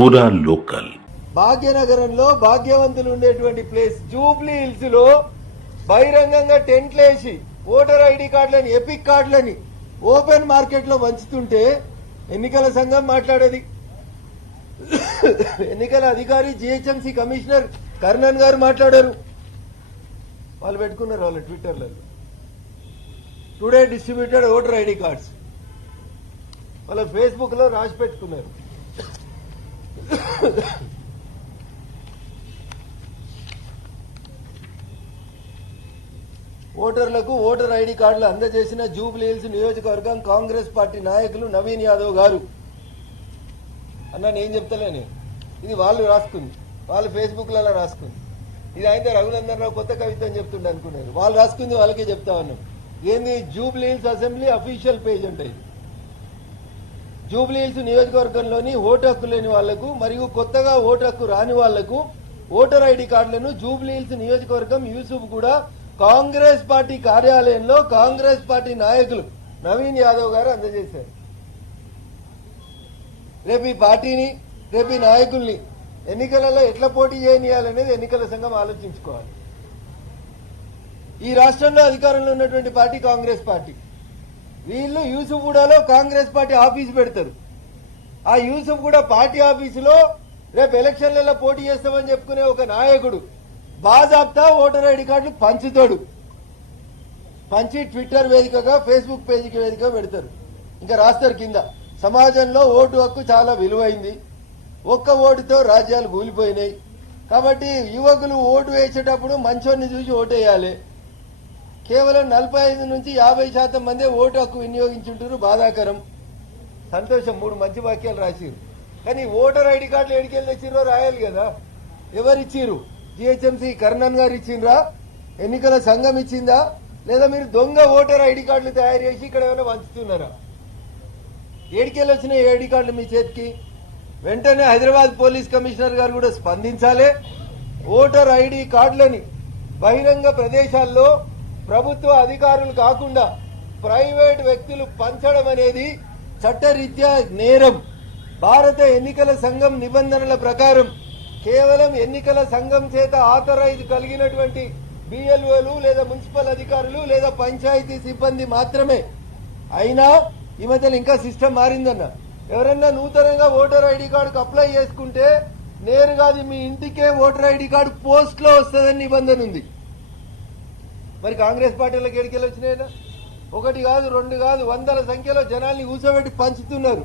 పూరా లోకల్. భాగ్యనగరంలో భాగ్యవంతులు ఉండేటువంటి ప్లేస్ జూబ్లీ హిల్స్ లో బహిరంగంగా టెంట్లు వేసి ఓటర్ ఐడి కార్డులని ఎపిక్ కార్డులని ఓపెన్ మార్కెట్ లో పంచుతుంటే ఎన్నికల సంఘం మాట్లాడేది. ఎన్నికల అధికారి జిహెచ్ఎంసీ కమిషనర్ కర్ణన్ గారు మాట్లాడారు. వాళ్ళు పెట్టుకున్నారు వాళ్ళ ట్విట్టర్లలో today distributed voter ID cards వాళ్ళ ఫేస్బుక్ లో రాసి పెట్టుకున్నారు. ఓటర్లకు ఓటర్ ఐడి కార్డులు అందజేసిన జూబ్లీ హిల్స్ నియోజకవర్గం కాంగ్రెస్ పార్టీ నాయకులు నవీన్ యాదవ్ గారు అన్నా. నేను చెప్తలేను, ఇది వాళ్ళు రాసుకుంది, వాళ్ళు ఫేస్బుక్ లలో రాసుకుంది. ఇది అయితే రఘునందన్ రావు కొత్త కవిత అని చెప్తుండే అనుకున్నారు. వాళ్ళు రాసుకుంది వాళ్ళకే చెప్తా ఉన్నాం. ఏంది Jubilee hills assembly official page అంటే ఇది. జూబ్లీ హిల్స్ నియోజకవర్గంలోని ఓటు హక్కు లేని వాళ్లకు మరియు కొత్తగా ఓటు హక్కు రాని వాళ్లకు ఓటర్ ఐడి కార్డులను జూబ్లీ హిల్స్ నియోజకవర్గం యూసుఫ్ కూడా కాంగ్రెస్ పార్టీ కార్యాలయంలో కాంగ్రెస్ పార్టీ నాయకులు నవీన్ యాదవ్ గారు అందజేశారు. రేపు ఈ పార్టీని రేపు ఈ నాయకుల్ని ఎన్నికలలో ఎట్లా పోటీ చేయనియాలనేది ఎన్నికల సంఘం ఆలోచించుకోవాలి. ఈ రాష్ట్రంలో అధికారంలో ఉన్నటువంటి పార్టీ కాంగ్రెస్ పార్టీ. వీళ్ళు యూసుఫ్గూడలో కాంగ్రెస్ పార్టీ ఆఫీసు పెడతారు. ఆ యూసుఫ్గూడ పార్టీ ఆఫీసులో రేపు ఎలక్షన్లలో పోటీ చేస్తామని చెప్పుకునే ఒక నాయకుడు బాజాబ్తా ఓటర్ ఐడి కార్డులు పంచుతాడు. పంచి ట్విట్టర్ వేదికగా ఫేస్బుక్ పేజీకి వేదికగా పెడతారు. ఇంకా రాస్తారు కింద, సమాజంలో ఓటు హక్కు చాలా విలువైంది, ఒక్క ఓటుతో రాజ్యాలు కూలిపోయినాయి, కాబట్టి యువకులు ఓటు వేసేటప్పుడు మంచోన్ని చూసి ఓటేయాలి. కేవలం 45 నుంచి 50% మందే ఓటు హక్కు వినియోగించుంటారు, బాధాకరం. సంతోషం, 3 మంచి వాక్యాలు రాసిరు. కానీ ఓటర్ ఐడి కార్డులు ఎడికెళ్ళి తెచ్చిర్రో రాయాలి కదా. ఎవరిచ్చిరు? జిహెచ్ఎంసీ కర్ణన్ గారు ఇచ్చిండ్రా? ఎన్నికల సంఘం ఇచ్చిందా? లేదా మీరు దొంగ ఓటర్ ఐడి కార్డులు తయారు చేసి ఇక్కడ ఏమైనా పంచుతున్నారా? ఏడికెళ్ళి వచ్చిన ఐడి కార్డులు మీ చేతికి? వెంటనే హైదరాబాద్ పోలీస్ కమిషనర్ గారు కూడా స్పందించాలి. ఓటర్ ఐడి కార్డులని బహిరంగ ప్రదేశాల్లో ప్రభుత్వ అధికారులు కాకుండా ప్రైవేట్ వ్యక్తులు పంచడం అనేది చట్టరీత్యా నేరం. భారత ఎన్నికల సంఘం నిబంధనల ప్రకారం కేవలం ఎన్నికల సంఘం చేత ఆథరైజ్ కలిగినటువంటి బిఎల్ఓలు లేదా మున్సిపల్ అధికారులు లేదా పంచాయతీ సిబ్బంది మాత్రమే. అయినా ఈ మధ్యలో ఇంకా సిస్టమ్ మారిందన్న. ఎవరన్నా నూతనంగా ఓటర్ ఐడి కార్డుకు అప్లై చేసుకుంటే నేరుగా అది మీ ఇంటికే ఓటర్ ఐడి కార్డు పోస్ట్ లో వస్తుందని నిబంధన ఉంది. మరి కాంగ్రెస్ పార్టీలకు ఎడికెళ్ళి వచ్చినాయినా? 1 కాదు 2 కాదు 100ల సంఖ్యలో జనాల్ని కూర్చోబెట్టి పంచుతున్నారు.